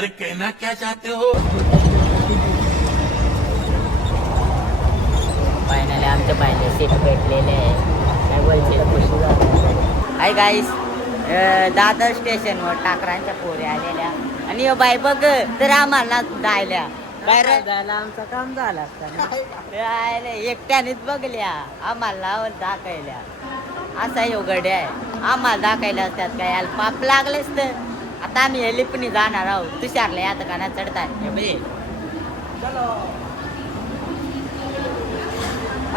अरे कहना क्या चाहते हो? फायनली आमच्या पाहिले सीट भेटलेले आहे. काय बोलते हाय गाईस, दादर स्टेशनवर टाकरांच्या पोरी आलेल्या आणि यो बाई बघ तर आम्हाला जायल्या बाहेर जायला आमचं काम झालं एकट्यानेच बघल्या आम्हाला दाखवल्या. असा यो गड्या आहे आम्हाला दाखवल्या असतात काय याला पाप लागलेच तर आता आम्ही हे लिपणी जाणार आहोत. तुषारला आता काना चढताय चलो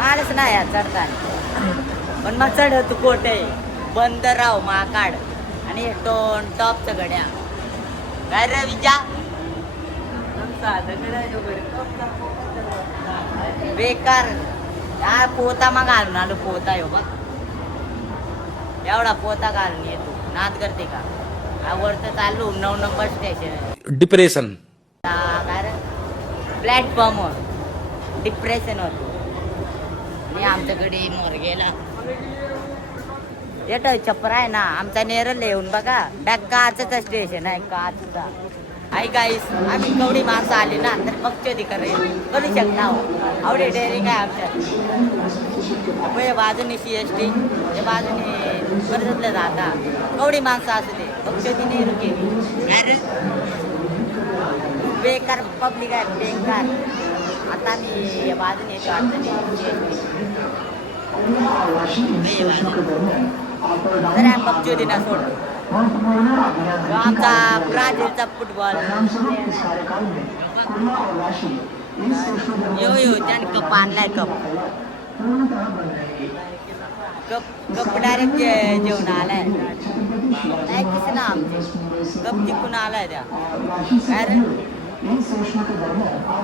आलंच नाही या चढताय पण मग चढ तू कोटे बंद राव माकाड आणि टोन टॉपचं गड्या काय रे विजा बेकार हा पोता मग घालून आलो पोता यो बघ एवढा पोता घालून येतो नाद करते का आवडतं चालू 9 नंबर स्टेशन डिप्रेशन काय प्लॅटफॉर्मवर डिप्रेशन होतो आणि आमच्याकडे मोर गेला येत छप्पर आहे ना आमचा नेरल येऊन बघा त्या काचचं स्टेशन आहे काचचा. आई गाईस आम्ही कवडी माणसं आली ना तर बघते ती करू शकता आवडे डेअरिंग आहे आमच्या बाजूने CST त्या बाजूने कर्जतला जाता कवडी माणसं असू दे बघते ती नेहरू केली अरे बेकार पब्लिक आहे बेकार. आता मी या बाजूने येतो अडचणी अरे बघतो दिना सोड आमचा ब्राझीलचा फुटबॉल यो यो त्याने कप आणलाय कप डायरेक्ट जेवण आलाय नाही किस ना आमचे कप जिंकून आलाय त्या अरे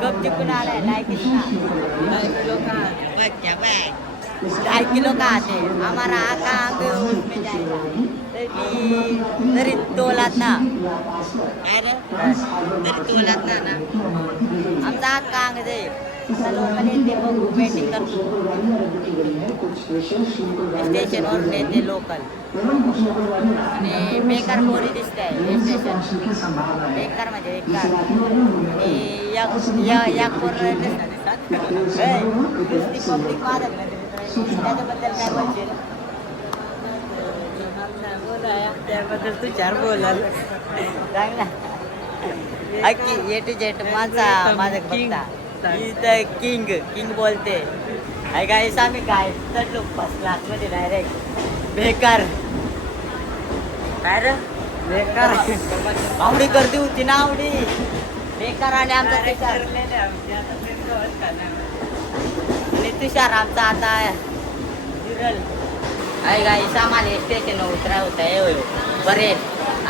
कप जिंकून आलाय नाही किस ना 2 किलो का आते हमारा आका आगे उसमें जाएगा तरी तोलात ना अरे तरी तोलात ना आमचा आका अंग जाईल लोकल येते बघू पेंटिंग करतो स्टेशनवरून येते लोकल आणि बेकार पोरी दिसते आहे स्टेशन बेकार म्हणजे बेकार आणि या पोर पब्लिक मारत त्याच्याबद्दल काय बोलशील त्याबद्दल तू 4 बोलाल चांगला A to Z माझा बघता इथं किंग बोलते आहे काय आम्ही काय चढलो फर्स्ट क्लासमध्ये डायरेक्ट बेकार काय रे बेकार आवडी गर्दी होती ना आवडी बेकार आणि आमचा आणि तुषार आमचा आता जिरल आहे गाई सामान्य स्टेशन उतरा होता ये बरेल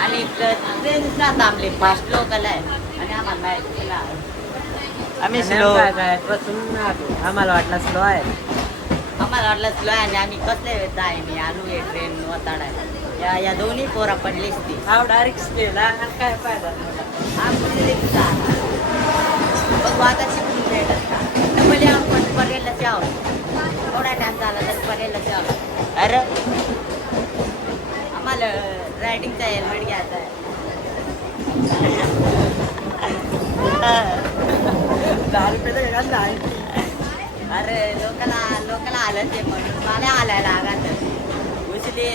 आणि ट्रेन ना थांबली फास्ट लोकल आहे आणि आम्हाला माहिती केला आम्ही स्लो आम्हाला वाटलं स्लो आहे आणि आम्ही कसले आहे मी आलू आहे ट्रेन वताडा या दोन्ही पोरा पडलीच ती डायरेक्ट गेला काय फायदा बघू आता शिकून भेटत का पहिले आपण पर्यंतच यावं थोडा टाइम झाला तर पर्यंतच यावं अरे आम्हाला रायडिंगचा हेल्मेट घ्यायचा आहे 10 रुपये अरे लोकला आलं ते म्हणून मला आलाय लागायचं उसले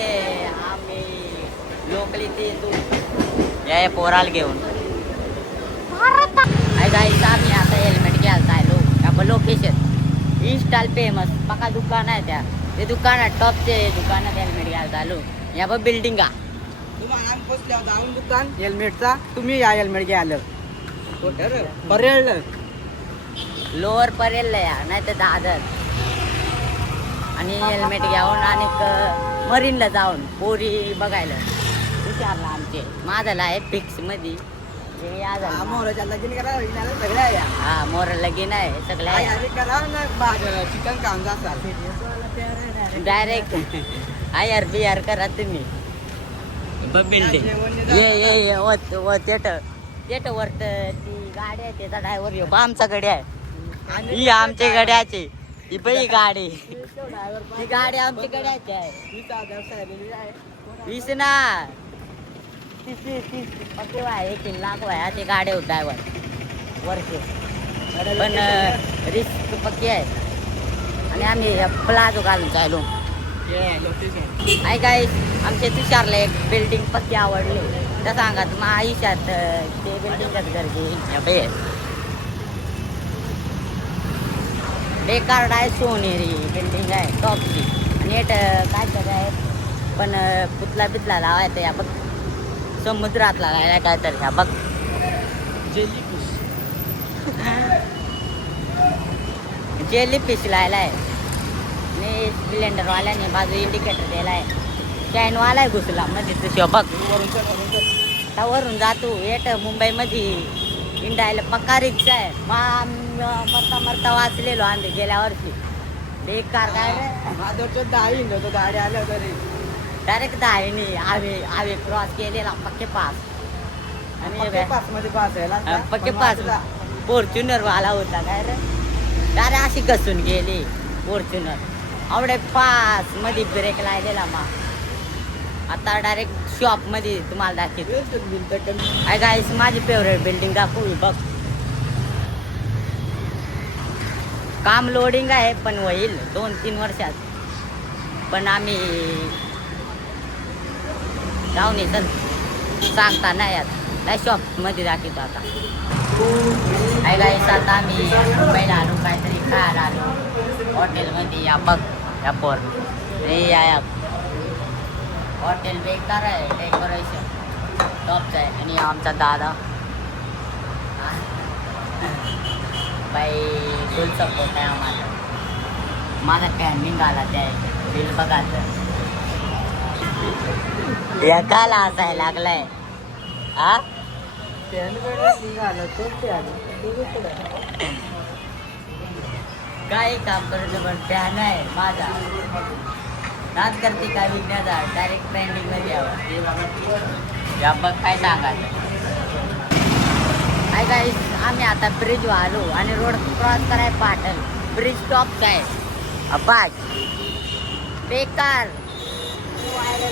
आम्ही लोकली ते तू या पोराला घेऊन गाईस आम्ही आता हेल्मेट घ्यायला आलो आपण लोकेशन इंस्टॉल फेमस पका दुकान आहे त्या ते दुकानात टॉपचे दुकानात हेल्मेट घ्यायला आलो या बघ बिल्डिंग दुकान हेल्मेटचा तुम्ही या हेल्मेट घ्यायला परेल लोअर परेल या नाही तर दादर आणि हेल्मेट घ्यावून आणि मरीनला जाऊन पोरी बघायला विचारला आमचे माझं आहे फिक्स मध्ये मोर लगीन आहे सगळ्या चिकन काम डायरेक्ट IR करा तुम्ही बिल्डिंग ये वरत ती गाडी आहे त्याचा ड्रायव्हर येऊ आमचा गडी आहे ही आमच्या गड्याची ही बाई गाडी ही गाडी आमच्या गड्याची आहे 20 ना तीस पक्के वाय 1 लाख वाया ते गाड्या होत ड्रायव्हर वरचे पण रिस्क पक्की आहे आणि आम्ही प्लाझो घालून चालू आहे काय आमच्या तुषारला एक बिल्डिंग पक्की आवडली तर सांगा मग आयुष्यात ते बिल्डिंगच गरजे बेकार आहे सोनेरी बिल्डिंग आहे टॉपची आणि काय तर आहे पण पुतला बितला लावायचं या बघ समुद्रात लागायला काय तर ह्या बघ जेली फिश लायला आहे आणि सिलेंडरवाल्याने बाजू इंडिकेटर दिला आहे चॅनवाला आहे घुसला मध्ये तुझ्या बघ वरून जातो येट मुंबईमध्ये इंडायला पक्का रिक्षा आहे मरता मरता वाचलेलो आम्ही गेल्या वर्षी बेकार काय रे गाडी आल्या तरी डायरेक्ट 10 नाही आवे क्रॉस केलेला पक्के पास आणि पक्के पास फॉर्च्युनर वाला होता काय रे डायरेक्ट अशी घसून गेली फॉर्च्युनर आवडे पास मध्ये ब्रेक लायलेला मग आता डायरेक्ट शॉप मध्ये तुम्हाला दाखवतो काय गाईस माझी फेवरेट बिल्डिंग दाखवू बघ काम लोडिंग आहे पण होईल 2-3 वर्षात पण आम्ही जाऊन येतात सांगता नाही यात काय शॉप मध्ये दाखवतो आता काय गाईस आता आम्ही मुंबईला आलो काहीतरी खायला आलो हॉटेलमध्ये या बघ या पोर या हॉटेल बेकार आहे डेकोरेशन टॉपचं आहे आणि आमचा दादा बाई फुल सपोर्ट आहे आम्हाला माझा टायमिंग आला त्या बिल बघायचं या काला असायला लागलाय हा काय काम करायचं पण फॅन आहे माझा नाच करते काय विकण्याचा डायरेक्ट ट्रेंडिंग मध्ये या बघ काय सांगायचं काय काय आम्ही आता ब्रिज आलो आणि रोड क्रॉस कराय पाटल ब्रिज टॉप काय अपाच बेकार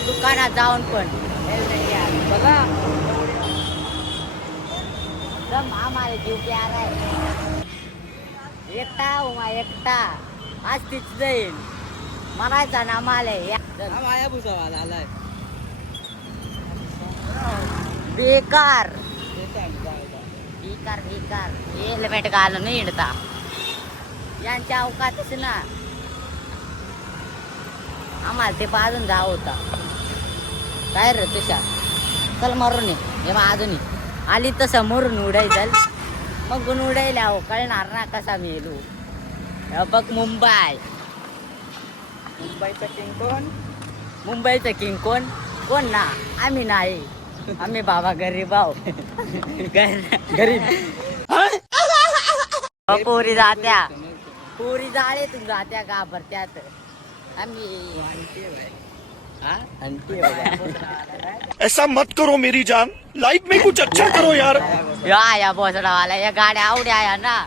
दुकानात जाऊन पण बघा आम्हाला जीव प्यार आहे एकटा आज तीच जाईल मरायचा ना माले माया भुसावाला आलाय बेकार हेल्मेट घालून हिंडता यांच्या अवकातच ना आम्हाला ते बाजून जाव होता काय रे तुषार चल मारून ये हे मग अजूनही आली तर समोरून उडायचं मग उडायला हो कळणार ना कसा मेलू बघ मुंबईचं किंग कोण ना आम्ही नाही आम्ही बाबा गरीब आहो गरीब पोरी जाळेतून जात्या घाबरत्यात आम्ही ऐसा मत करो मेरी जान लाइफ में कुछ अच्छा करो यार या भोसडावाला या गाड्या आवड्या या ना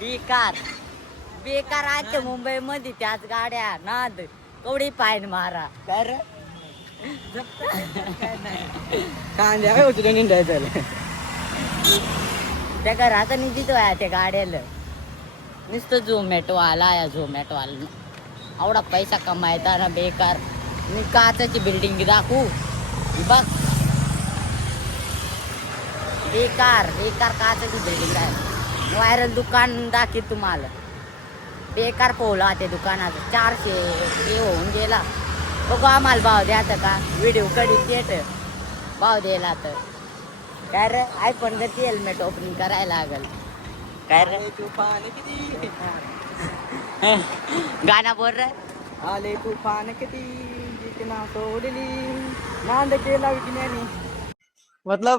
बेकार आहे मुंबई मध्ये त्याच गाड्या नाद कवडी पायन मारा तर कांद्या काय होतो निंदायचं त्या घरात निधी तो आहे त्या गाड्याला नुसतं झोमॅटो आला आवडा पैसा कमायता ना बेकार मी काचाची बिल्डिंग दाखवू बघ बेकार काचाची बिल्डिंग आहे व्हायरल दुकान दाखी तुम्हाला बेकार पोहला ते दुकानात 400 ते होऊन गेला बघू आम्हाला भाव द्यायचं का व्हिडिओ कधी देत भाव द्यायला तर काय रे आयफोन गती हेल्मेट ओपनिंग करायला लागल काय रे गाणं बोल रे आले तूफान किती जितना सोडली नांद केला विकण्याने मतलब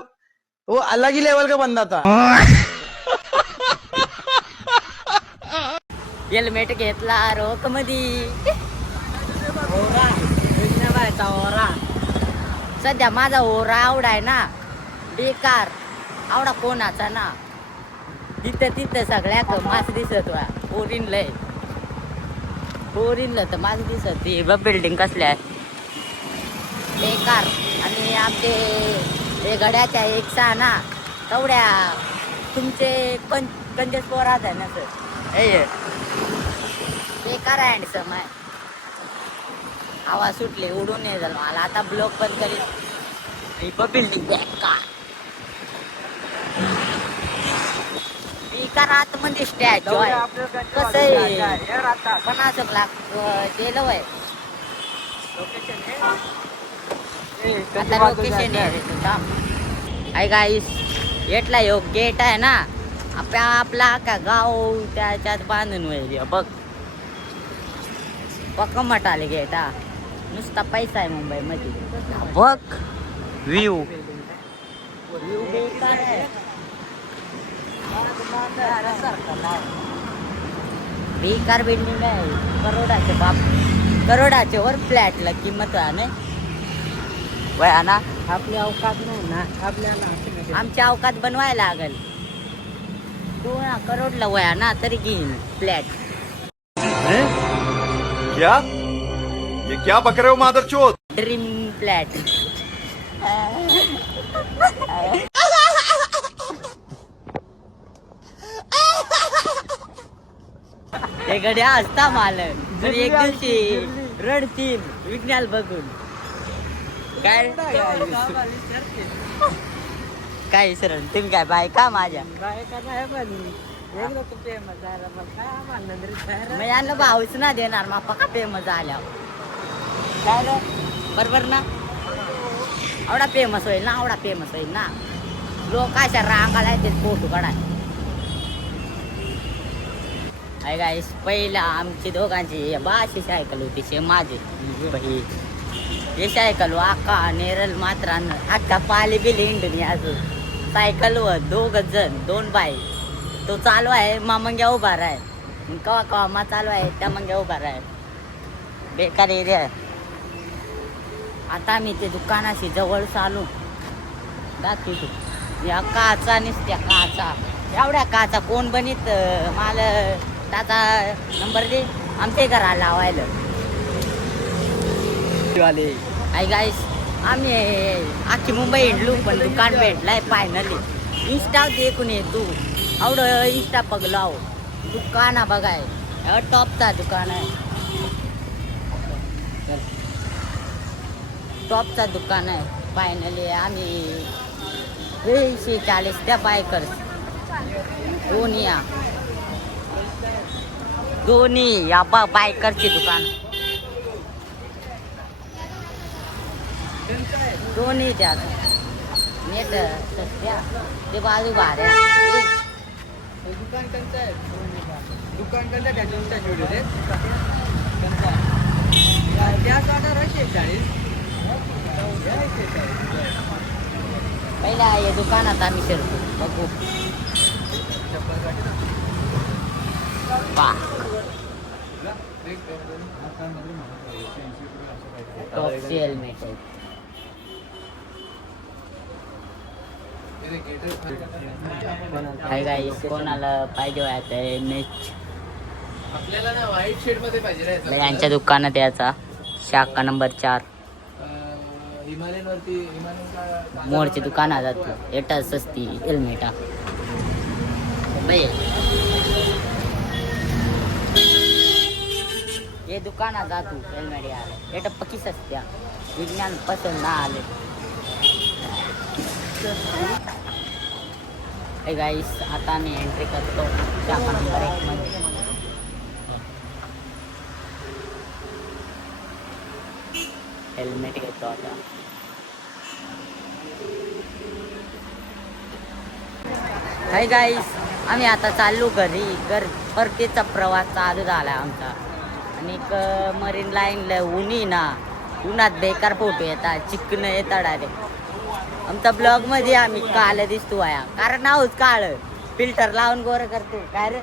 वो अलग ही लेवल का बंदा था हेल्मेट घेतला रोक मधी सध्या माझा ओरा आवडाय ना बेकार आवडा कोणाचा ना तिथं सगळ्यात मास दिसत पोरीनला तर मास दिसत बिल्डिंग कसल्या बेकार आणि आमचे हे गड्याच्या एक सहा ना तेवढ्या तुमचे कंजस पोरात आहे ना सर हे बेकार आहे समय हवा सुटली उडून नाही झालं मला आता ब्लॉक बंद करीत बिल्डिंग का बेकार आतमध्ये स्टॅच्यू आहे कसं आहे 50 लाख गेलं आहे आता लोकेशन आहे गाईस येटला योग गेट आहे ना आपला का गाव त्याच्यात बांधून होईल बघ पक्क मटाले गेट हा नुसता पैसा आहे मुंबई मध्ये बघ व्ह्यू बेकार आहे बेकार बिल्डिंग आहे करोडाचे वर फ्लॅटला किंमत आहे ना वया ना आपली अवकात नाही ना आपल्याला आमच्या अवकात बनवायला लागल 2 करोडला वया ना तरी घेईन फ्लॅट क्या ये क्या बक रहे हो मादरचोद ड्रीम फ्लॅट हे गड्या असता माल आणि एक दिवशी रडतील विज्ञान बघून काय काय सर तुम्ही काय बायका माझ्या बायका नाही पण एकदा तू फेमस झाला मग काय आम्हाला मग यांना भाऊच ना देणार मग पक्का फेमस आल्या काय रे? बरोबर ना आवडा फेमस होईल ना आवडा फेमस होईल ना लोक अशा रांगाला येते फोटो काढाय गाईस पहिला आमची दोघांची अशी सायकल होती शे माझी हे सायकल आका नेरल मात्र अख्खा पाली बिली इंडून अजून सायकल वर 2 जण 2 बाई तो चालू आहे मामंग्या उभा राय कवा कवा मा चालू आहे त्या मंग्या उभा राय बेकार एरिया आहे आता मी ते दुकानाशी जवळ चालू दाखवी तू या काचा निसत्या काचा एवढ्या काचा कोण बनीत मला त्याचा नंबर दे आमच्या घराला लावायला आई गाईस आम्ही अख्खी मुंबई हिंडलो पण दुकान भेटलाय फायनली इंस्टा देखून ये तू आवडं इंस्टा पगलाव दुकान बघाय टॉपचा दुकान आहे टॉपचा दुकान आहे फायनली आम्ही 240 त्या बायकर्स दोन्ही या बायकरची दुकान दोन्ही त्या नेट सस्त्या ते बाजू भाऱ्या दुकान कंचा आहे दुकान कंचा त्याच्या जोडी रे गॅस ऑर्डर 140 पहिला या दुकानात आम्ही शिरतो बघू पा टॉपची हेल्मेट आहे गाईस कोणाला पाहिजे आहे नेच आपल्याला ना व्हाईट शेड मध्ये पाहिजे यांच्या दुकानात याचा शाखा नंबर 4 हिमालयन वरती हिमालयन मोरची दुकानात जातो एटा सस्ती हेल्मेटा ये दुकानात जातो हेल्मेट यार एटा पक्की सस्त्या विज्ञान पसंत ना आले गाईस आता मी एंट्री करतो शाखा नंबर 1 मध्ये हेल्मेट घेतो आता हाय गाईस आम्ही आता चाललो घरी परतीचा प्रवास चालू झाला आमचा आणि मरीन लाईनला उन्ही ना उन्हात बेकार फोटो येतात चिकन येतात डायरेक्ट आमचा ब्लॉग मध्ये आम्ही काळ दिसतो आया कारण नावच काळ फिल्टर लावून गोर करतो काय रे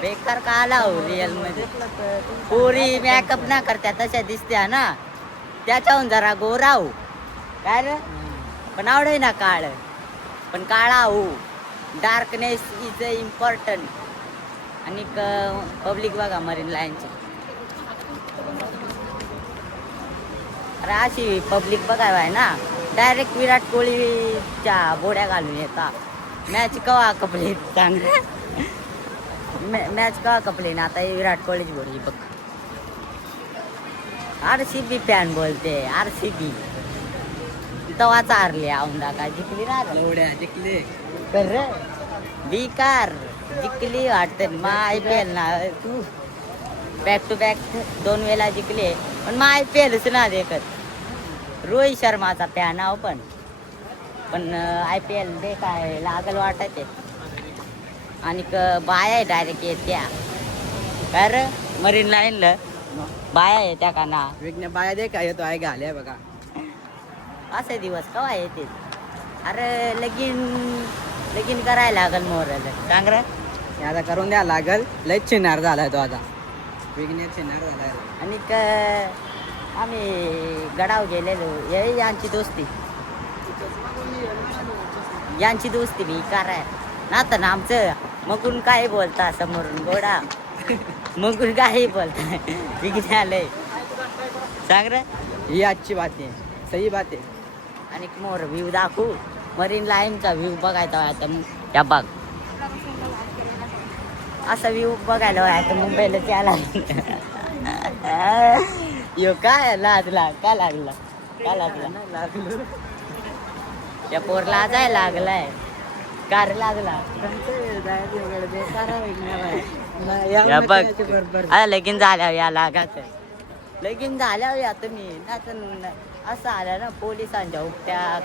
बेकार काला हो रिअल मध्ये पोरी मेकअप ना करत्या तशा दिसत्या ना त्याच्याहून जरा गोरा हो काय रे पण आवडे ना काळ पण काळा हो डार्कनेस इज इम्पॉर्टंट आणि पब्लिक बघा मरीन लाईनची अरे अशी पब्लिक बघायला आहे ना, डायरेक्ट विराट कोहलीच्या बोड्या घालून येतात. मॅच कवा कपले चांगलं मॅच कवा कपले ना, आता विराट कोहलीची बोडी बघ. RCB फॅन बोलते, RCB तवाच हारली औंधा का जिंकली ना, एवढ्या जिंकले कर बिकार जिंकली वाटतं मग IPL ना. तू बॅक टू बॅक 2 वेळा जिंकले, पण मग IPLच ना देखत. रोहित शर्माचा फॅन आहो पण IPL दे काय लागल वाटायचे. आणि बाया आहे डायरेक्ट येत्या काय रे मरीन लाईनला बाया येत्या का ना. विघ्न बाया दे काय येतो आहे घाल्या बघा. असे दिवस केव्हा येते. अरे लगीन करायला लागल मोराला सांग रे. हे आता करून द्या लागल. लय चिनार झालाय तो आता. विघ्न चिनार झालाय. आणि आम्ही गडाव गेलेलो. हे यांची दोस्ती बी कराय ना तर आमचं. मगून काय बोलता समोरून गोडा मगून काही बोलता विघ्न आलंय सांग रे. ही आजची बात आहे, सही बात आहे. आणि मोर व्ह्यू दाखवू. मरीन लाईनचा व्ह्यू बघायचा आता त्या बघ. असा व्ह्यू बघायला व्हायचं मुंबईला त्याला. यो काय लागला का लागला का लागला त्या पोरला जाय लागलाय कार लागला. या बघ आता लगीन झाल्यावर या लागाच. लगीन झाल्यावर या तुम्ही ना असं आलं ना पोलिसांच्या उपट्या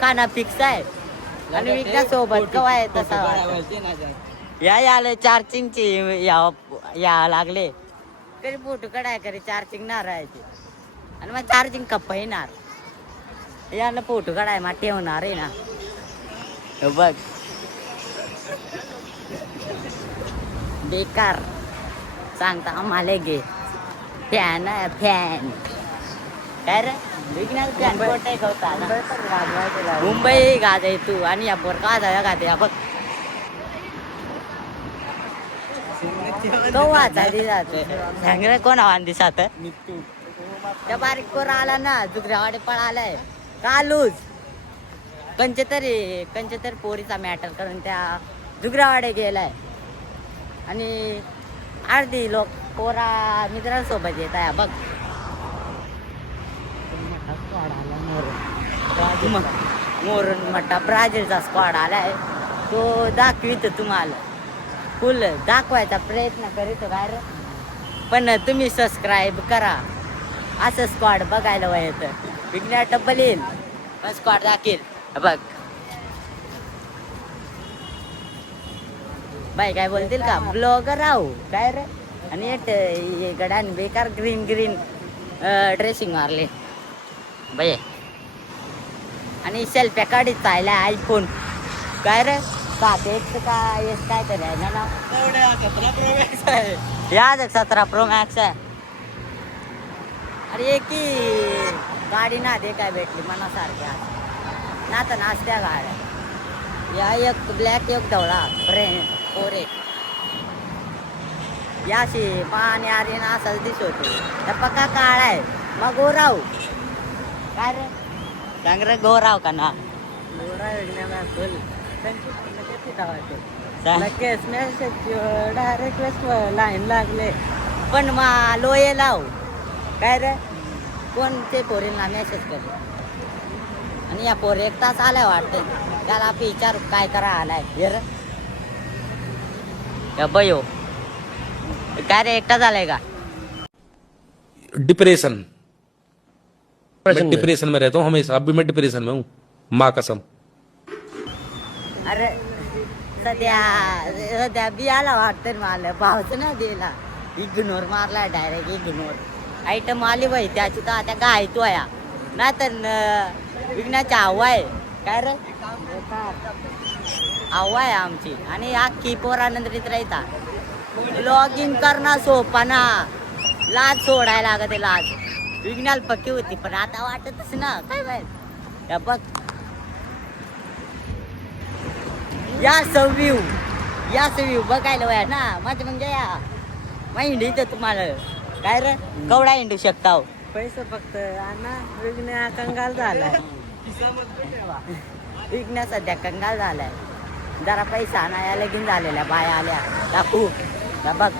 काना फिक्स आहे. आणि विकल्या सोबत कवा आहे तसा या आले चार्जिंगची या लागले तरी फोटो कडाय करे चार्जिंग ना राहायचे. आणि मग चार्जिंग कप्पा येणार याला फोटो काढाय मग ठेवणार आहे ना. बघ बेकार सांगता आम्हाला घे फॅन फॅन काय रे विघ्नाल फॅन कोटाय होता ना. मुंबई गाजाय तू आणि या पोर का गाते बघ कवाचा दिसात सांग रे कोणा वान दिसात. त्या बारीक पोर आला ना दुसऱ्यावाडे पळालाय कालूच कंचतरी पोरीचा मॅटर करून त्या जुगरावाडे गेलाय. आणि अर्धी लोक पोरा मित्रांसोबत येत आहे बघ. मोरून मोठा ब्राझीलचा स्क्वॉड आलाय. तो दाखवितो तुम्हाला फुल दाखवायचा प्रयत्न करीतो काय रे. पण तुम्ही सबस्क्राईब करा. असं स्क्वॉड बघायला व्हायचं. विघ्न डब्बल येईल स्क्वॉड दाखील बघ. बाई काय बोलतील का ब्लॉगर आहो काय रे. आणि गडाने बेकार ग्रीन ड्रेसिंग मारले बाई. आणि सेल्फ्या काढीत चालला आयफोन काय रे 7X का S काय तरी आहे ना. 17 Pro Max आहे. याद 17 Pro Max आहे. अरे की गाडी ना दे काय भेटली मनासारख्या ना तर नाचत्या गाड्या. या एक ब्लॅक एक धवळा पोरे याशी पाणी आरे ना असंच दिसत. त्या पक्का काळा आहे मग गोराव काय रे सांग रे गोराव का ना. डायरेक्ट लाईन लागले. पण मग लोये लाव काय रे कोणते पोरींना मेसेज कर. आणि या पोरी 1 तास आलाय वाटते त्याला आपण विचार काय करा आलाय बयो काय रे एकटा झालाय का. डिप्रेशन मैं डिप्रेशन में रहता हूँ हमेशा. अभी मैं डिप्रेशन में हूँ माँ कसम. अरे सध्या बी आला वाटतं मला भावच ना दिला. इग्नोर मारला डायरेक्ट इग्नोर. आयटम आली बाई त्याची तर त्या गाय तो या ना तर विघ्नाची आव्हा आहे काय रे आव्हा आहे आमची. आणि अख्खी पोरानंतरीत राहता. लॉग इन करणं सोपा ना. लाज सोडायला लागत लाज. विघ्नाला पक्की होती पण आता वाटतच ना काय बाय बघ. याच व्ह्यू बघायला वया ना माझं म्हणजे या मग हिंडीचं तुम्हाला काय रे कवडा हिंडू शकता पैसे फक्त ना विकण्या कंगाल झालाय. विकण्या सध्या कंगाल झालाय. जरा पैसा आणाया लगीन झालेल्या बाया आल्या टाकू बघ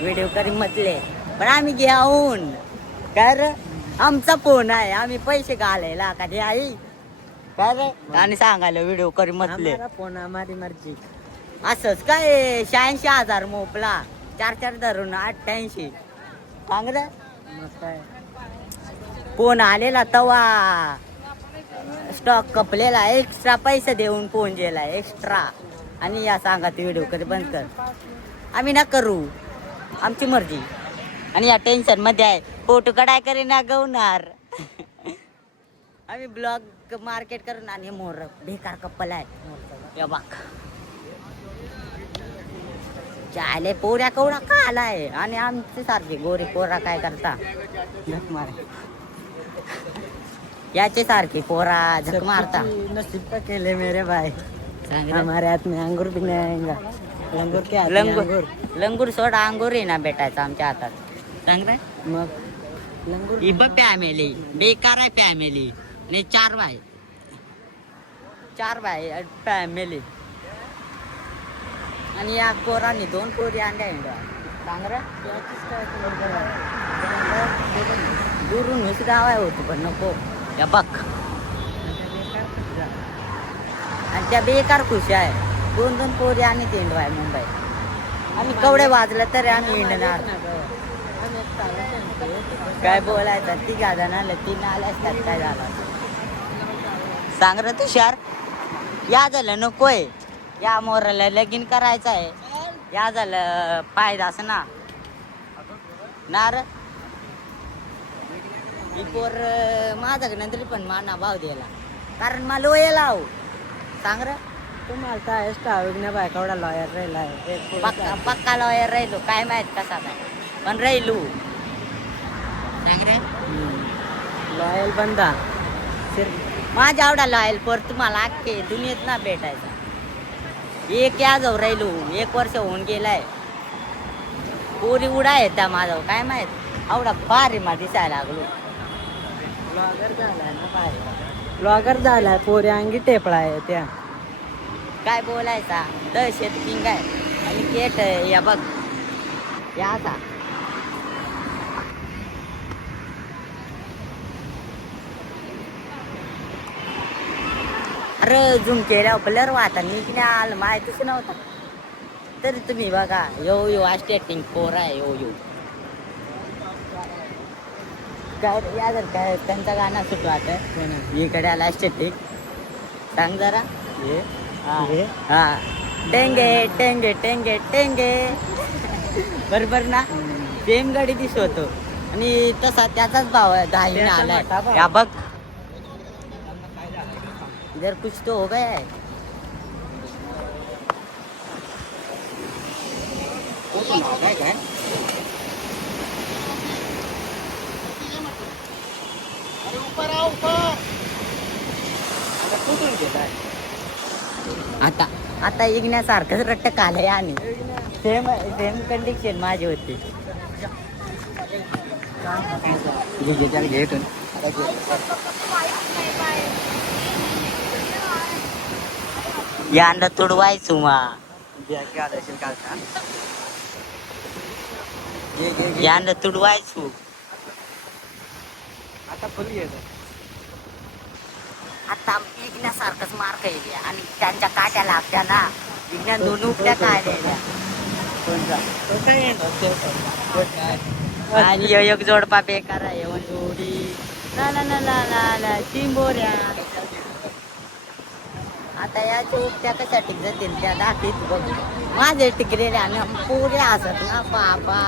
व्हिडिओ करी म्हटले पण आम्ही घेऊन काय रे आमचा फोन आहे आम्ही पैसे घालायला कधी आई काय रे आणि सांगायला व्हिडिओ करी म्हटले फोन आम्हाला मर्जी असंच काय 86,000 मोपला 4 धरून 88 सांग रे काय फोन आलेला तवा स्टॉक कपलेला एक्स्ट्रा पैसे देऊन फोन गेला एक्स्ट्रा आणि या सांगा ते व्हिडिओ कधी बंद कर आम्ही ना करू आमची मर्जी आणि या टेन्शन मध्ये आहे फोटो कडाय करी ना गवणार आम्ही ब्लॉग मार्केट करून आणि मोर बेकार कप्पल आहे या बाक चाले पोऱ्या कवडा का आलाय आणि आमची सारखी गोरी पोरा काय करता झक मार याचे सारखी पोरा झक मारता नसीब का केले मेरे भाई हमारे हाथ में अंगूर भी नहीं आएगा लंगूर क्या लंगूर लंगूर सोडा अंगूर ही ना भेटायचा आमच्या हातात सांग रे मग लंगूर ही बघ फॅमिली बेकार आहे फॅमिली ने 4 भाई फॅमिली आणि या पोरांनी 2 पोरी आणल्या सांग रे दुरून नुस गाव आहे होतो पण नको या बघ आणि त्या बेकार खुशी आहे 2 पोरी आणि 3 आहे मुंबई आम्ही कवडे वाजलं तरी आम्ही हिंडणार काय बोलायचं 3 जणांना 3 आल्या असतात काय झालं सांग रे तुषार या झालं नकोय या मोराला लगीन करायचं आहे या झालं फायदा असं ना रे ही पोर माझ्याकडे नंतर पण माना भाव द्यायला कारण मला लोया लाव सांग रे तुम्हाला काय एक्स्ट्रा विघ्न बाय केवढा लॉयर राहिला पक्का लॉयर राहिलो काय माहित कसा काय पण राहिलो सांग रे लॉयल बंदा माझ्या आवडा लॉयल पोर तुम्हाला अख्खे दुनियेत ना भेटायचा एक या जाऊ राहिलो 1 वर्ष होऊन गेलाय पोरी उडा येत्या माझा काय माहित आवडा भारी मा दिसायला लागलो ब्लॉगर झालाय पोरी अंगी टेपळा आहे त्या काय बोलायचा दहशत किंग आहे आणि केट या बघ याचा अरे झुम केल्या ब्लर वाटा निघण्याल माहितीच नव्हता तरी तुम्ही बघा यो स्टेटिंग पोर आहे यो काय या जर काय त्यांचा गाणं सुट वाटत इकडे आला स्टेटिंग सांग जरा हा टेंगे टेंगे टेंगे टेंगे बरोबर ना सेम गाडी दिसतो आणि तसा त्याचाच भाव घाईने आलाय या बघ इधर कुछ तो हो गया है आता आता इगण्यासारखंच रट्टक आलंय आणि सेम कंडिशन माझी होती यांना तुडवायचो यांना तुडवायचो आता फुल येत आता विकण्यासारखंच मार खायले आणि त्यांच्या काट्या लागत्या ना विज्ञान 2 उपट्या खायला आणि एक जोडपा बेकार आहे जोडी ला चिंबोऱ्या आता याच्या उपट्या कशा टिक जातील त्या दाखीत बघ माझे टिकलेल्या आणि पोऱ्या असत ना बाबा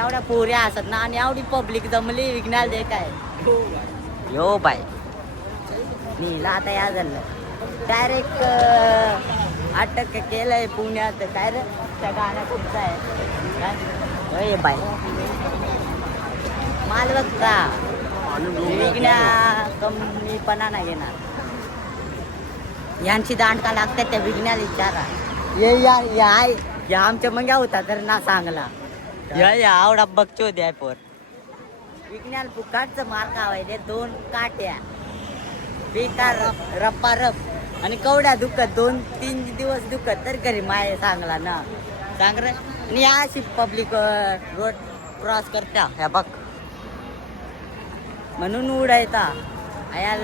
एवढ्या पोऱ्या असत ना आणि एवढी पब्लिक जमली विज्ञान दे काय यो बाय नीला आता या झालं डायरेक्ट अटक केलंय पुण्यात काय रे त्या गाण्या कुठचा आहे बाय माल बघता विकण्या कमीपणा नाही येणार यांची दांड का लागतात त्या विकण्याला विचारा ये या आमच्या मंग्या होता तर ना सांगला या आवडा बघचो द्या पोर विज्ञान फुकाटचं मार खावायले 2 काट्या बेकार रप्पा रप आणि कवड्या दुखत 2-3 दिवस दुखत तर घरी माय सांगला ना सांग रे आणि अशी पब्लिक रोड क्रॉस करत्या ह्या बघ म्हणून उडायता यार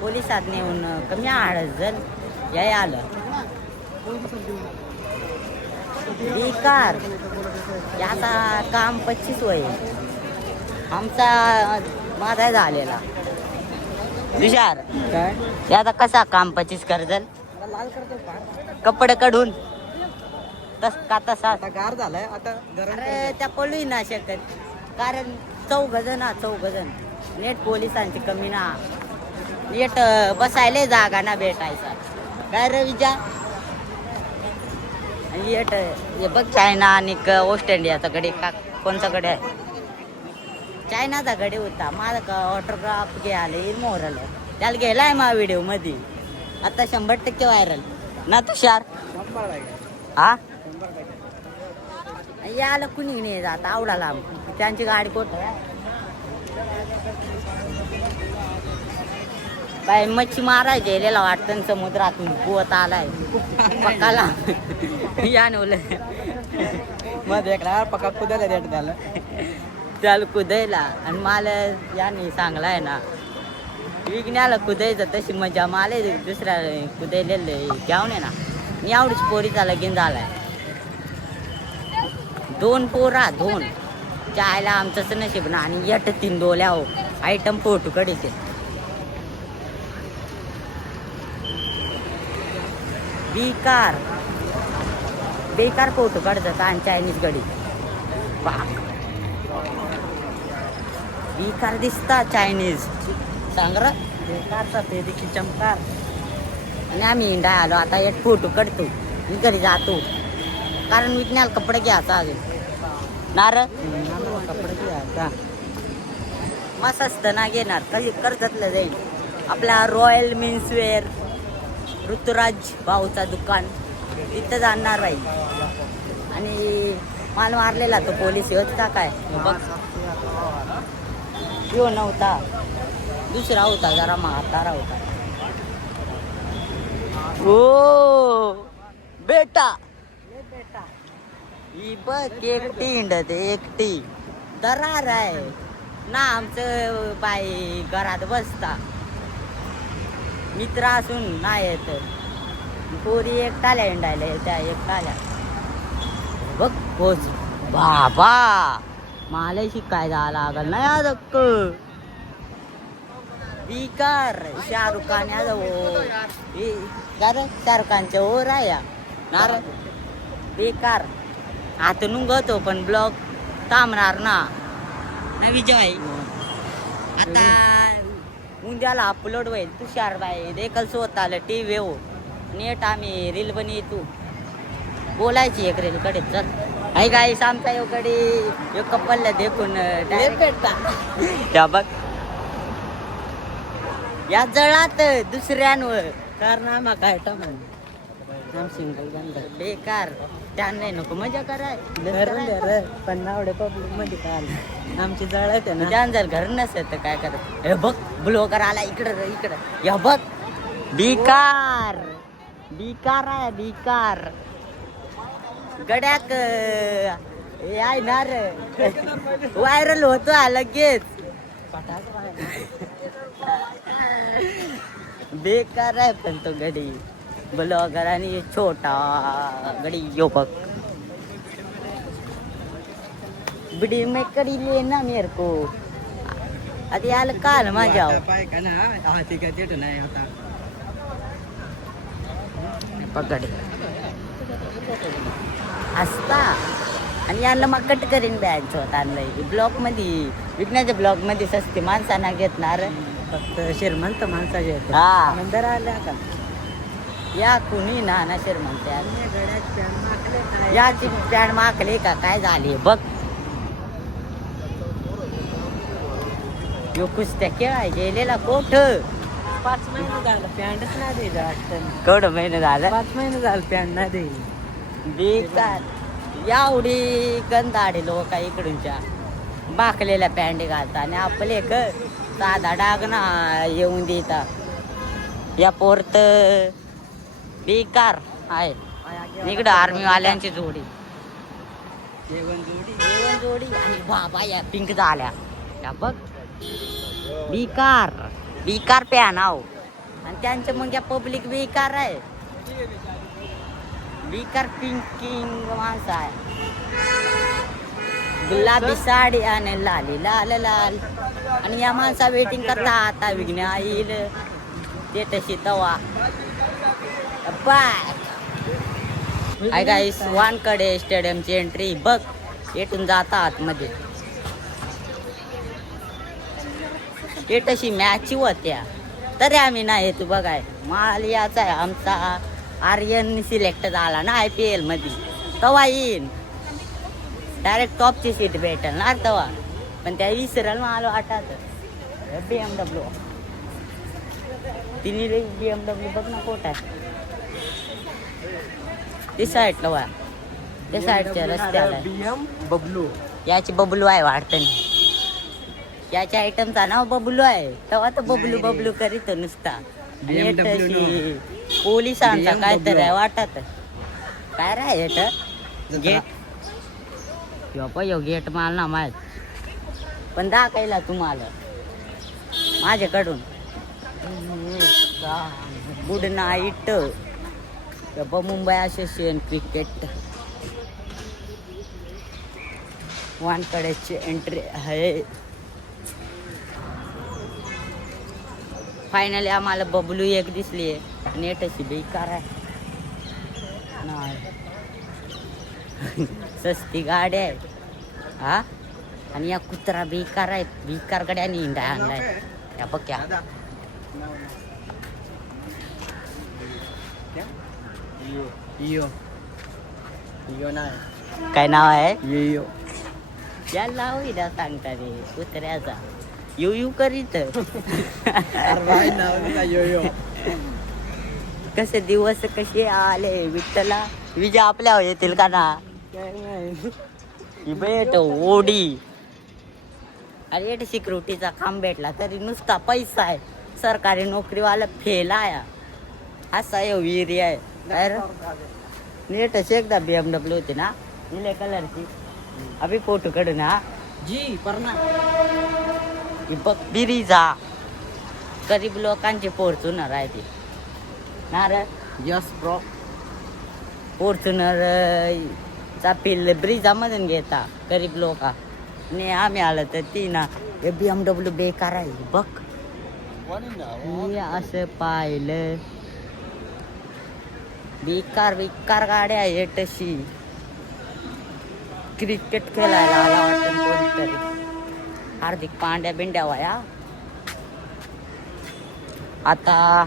पोलिसात नेऊन कमी अडचण या आलं बेकार याचा काम 25 वय आमचा माझा झालेला विचार काय याचा कसा काम 25 करजल लाल करतो फार कपडे काढून तस का तसा आता गार झालाय आता गरम अरे त्या पळूही ना शकत कारण 4 जण नेट पोलिसांची कमी ना नेट बसायला जागा ना भेटायचा काय रे विचार आणि येट हे बघ चायना आणि वेस्ट इंडियाचा गडी का कोणचा गडी आहे चायनाचा गडी होता माझा ऑटोग्राफ घ्यायला येईल मोहरला त्याला गेलाय मा व्हिडिओ मध्ये आता 100% व्हायरल ना तुषार हा याला कुणी नाही जात आवडाला त्यांची गाडी कोट बाई मच्छी माराय गेलेला वाटतं समुद्रातून पोहत आलाय पक्काला या नवलं मध्ये इकडे पक्का कुदायला रेट झालं त्याला कुदायला आणि मला याने सांगलाय ना विज्ञाला कुदायचं तशी मजा मला दुसऱ्या कुदायलेलं घ्यावून आहे ना मी आवडीच पोरीचा लगीन झालाय 2 पोरा 2 जायला आमचंच नशीब ना आणि 3 डोल्या हो आयटम फोटो कडीचे बेकार फोटो काढतात आणि चायनीज गडी बेकार दिसता चायनीज सांग र बेकारचा ते देखील चमकार आणि आम्ही इंडा आलो आता एक फोटो काढतो मी घरी जातो कारण विज्ञान कपडे घ्यायचा अजून नार कपडे घ्यायचा मस्त असतं ना घेणार कधी कर्जतलं जाईल आपला रॉयल मेन्सवेअर ऋतुराज भाऊचा दुकान तिथं जाणार बाई आणि माल मारलेला तो पोलीस होता काय बघ यो नव्हता दुसरा होता जरा म्हातारा होता ओ बेटा ही बघ एकटी हिंडत एकटी दरार आहे ना आमचं बाई घरात बसता मित्र असून नाही येत पोरी एकटाल्या हिंडायला त्या एकटाल्या बघ पोच बाबा मला शिकाय जावं लागल नाही अदक्क बिकार शाहरुख खान शाहरुख खानच्या ओर आहे नार बेकार आता नुंगतो पण ब्लॉग थांबणार ना विजय आता उद्याला अपलोड होईल तुषार बाई देखल स्वतःला टीव्ही हो नेट आम्ही रील बनी तू बोलायची एक रील कडे चल आई गाईस आमचा योकडे यो कपलला देखून त्या बघ या जळात दुसऱ्यांवर कारनामा काय टमन सिंगल बेकार त्यांना नको मजा कराय पण नावडे पब्लिक मध्ये काय आमची जळ आहे ना त्यान जर घर नसेल तर काय करत हे बघ ब्लॉगर आला इकडं या बघ बिकार आहे बिकार गड्याक येणार व्हायरल होतो लगेच बेकार आहे पण तो गडी ब्लॉगर आणि छोटा गडी यो बघ बिडी में कड़ी लेना मेरे को आधी आलं काल माझ्या का ना हा ठीक आहे ते नाही होता पकड असता आणि यांना मग कट करीन बॅगचं होता आणलंय ब्लॉक मध्ये विकण्याच्या ब्लॉक मध्ये सस्ती माणसांना घेतणार फक्त श्रीमंत माणसाचे आहेत. हा नंतर आल्या का या कुणी ना श्रीमंत याची पॅन्ट माकले का काय झाली बघ यो कुस्त्या खेळाय गेलेला कोठ 5 महिने झालं पॅन्टच नाही द्यायचं वाटतं केवढं महिने झालं 5 महिने झालं पॅन्ट नाही दे बेकार एवढी गंधाडे लोक इकडूनच्या बाकलेल्या पॅन्ट घालतात आणि आपले साधा डाग ना येऊन देतात या पोरत बेकार आहे. इकडं आर्मीवाल्यांची जोडी जेवण जोडी आणि बाबा या पिंक झाल्या या बघ बिकार पॅन आहो. आणि त्यांचं मग या पब्लिक बेकार आहे. बिकार पिंकिंग माणसं आहे. गुलाबी साडी आणि लाली लाल लाल आणि या माणसा वेटिंग करता आता विघ्न येईल ते तशी तवा bye. I guys Wankhede स्टेडियमची entry बघ येथून जाता आतमध्ये. ते तशी मॅच होत्या तरी आम्ही नाही तू बघाय मालियाचा आहे आमचा आर्यन सिलेक्ट झाला ना IPL मध्ये तवा येईन डायरेक्ट टॉपची सीट भेटेल ना तवा. पण त्या विसरल मला वाटत BMW तिने BMW बघ ना कोट आहे ते साईडला वा त्या साईडच्या रस्त्याला बबलू याची बबलू आहे वाटतं याच्या आयटमचा नाव बबलू आहे तेव्हा तर बबलू करीत नुसता. आणि पोलिसांचा काय तर आहे वाटत काय राय गेट यो गेट मला ना माहित पण दाखयला तुम्हाला माझ्याकडून good night Mumbai association cricket वानकडेची एंट्री आहे. फायनली आम्हाला बबलू एक दिसली आहे नेट अशी बेकार आहे सस्ती गाडी आहे हा. आणि या कुत्रा बेकार आहे बेकार गाड्याने इंडा आणलाय या बघ क्या काय नाव आहे याला होईना सांगता रे कुत्र्याचा यू करीत कसे दिवस कसे आले विठ्ठला विजा आपल्या येतील का ना भेट ओढी. अरे सिक्युरिटीचा काम भेटला तरी नुसता पैसा आहे. सरकारी नोकरीवाला फेल आहे असा वीर आहे. नेटच एकदा BMW होती ना निळे कलरची अभि फोटो काढू ना जी परणा बघ बिरीजा गरीब लोकांची फॉर्च्युनर आहे ती ना रे. यस ब्रो फॉर्च्युनर चा पिल्ल ब्रिजामधून घेता गरीब लोक आणि आम्ही आलं तर ती ना BMW बेकार आहे बघ. असं पाहिलं बेकार गाड्या आहे तशी. क्रिकेट खेळायला आला वाटतं कोणतरी हार्दिक पांड्या बिंड्या वाया. आता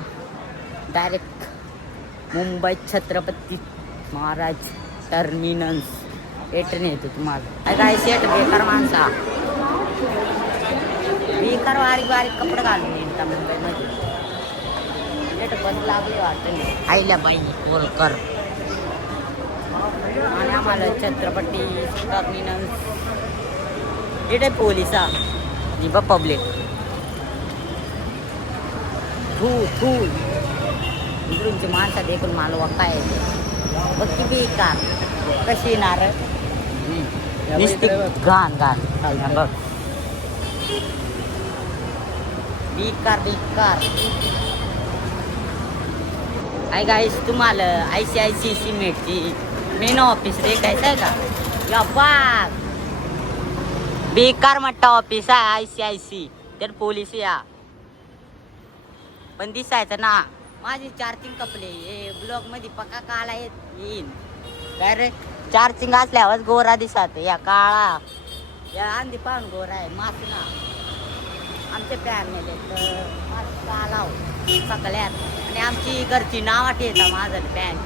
डायरेक्ट मुंबई छत्रपती महाराज टर्मिनस एटने येतो तुम्हाला. काय सेट बेकार माणसा बेकार बारीक कपडे घालून येतात मुंबईमध्ये. सेट बस लागले वाटतं आईल्या बाई बोलकर. आणि आम्हाला छत्रपती टर्मिनस इथे पोलिसा दिबा पब्लिक इकडूनची माणसं देखून मला वक्का येते बघ की बेकार कशी येणार घाण बघ बेकार. आय गाईस तुम्हाला ICICI सिमेंटची मेन ऑफिस रेखायचं आहे का या बाग बेकार मोठा ऑफिस आहे ICICI तर पोलीस या पण दिसायचं ना. माझी चार्जिंग कपले हे ब्लॉग मध्ये पक्का काळा येईल काय रे. चार्जिंग असल्यावर गोरा दिसत या काळा या अंधी पाहून गोरा आहे मासना आमच्या फॅमिली काला सकल्यात. आणि आमची घरची नावाट येतात माझं पॅन्ट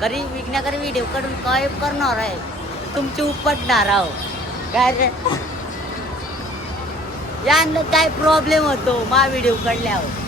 करी विकण्याकरी व्हिडिओ कडून काय करणार आहे तुमची उपटणार आहो काय रे. यांना काय प्रॉब्लेम होतो मा व्हिडिओ काढल्यावर